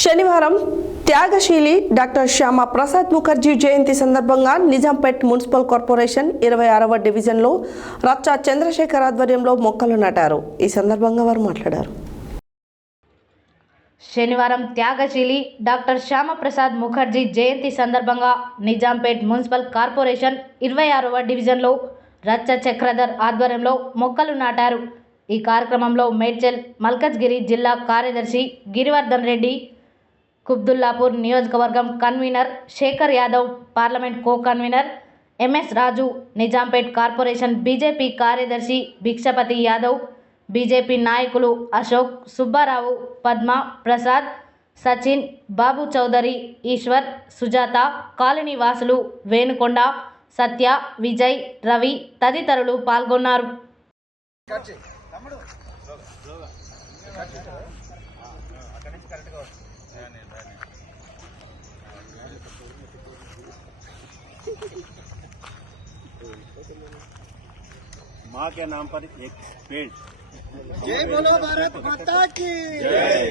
శనివారం త్యాగశీలి డాక్టర్ శ్యామా ప్రసాద్ ముఖర్జీ జయంతి సందర్భంగా Nizampet municipal corporation 26వ డివిజన్లో రచ్చ చంద్రశేఖర్ ఆధ్వర్యంలో మొక్కలు నాటారు. ఈ సందర్భంగా వారు మాట్లాడారు. శనివారం త్యాగశీలి డాక్టర్ శ్యామా ప్రసాద్ ముఖర్జీ జయంతి సందర్భంగా నిజాంపేట్ మున్సిపల్ కార్పొరేషన్ 26వ డివిజన్లో రచ్చ చక్రధర్ ఆధ్వర్యంలో మొక్కలు నాటారు. ఈ కార్యక్రమంలో మేడ్చల్ మల్కజ్గిరి జిల్లా కార్యదర్శి గిరివర్ధన్ రెడ్డి, కుబ్దుల్లాపూర్ నియోజకవర్గం convenor Shekar Yadav, parliament co convenor MS Raju, Nizampet corporation BJP కార్యదర్శి భిక్షపతి యాదవ్, బీజేపీ నాయకులు అశోక్, సుబ్బారావు, పద్మ, ప్రసాద్, సచిన్, బాబు చౌదరి, ఈశ్వర్, సుజాత, కాలనీ వాసులు, వేణుకొండ, సత్య, విజయ్, రవి తదితరులు పాల్గొన్నారు. माँ के नाम पर एक पेड़। जय बोलो भारत माता की जय।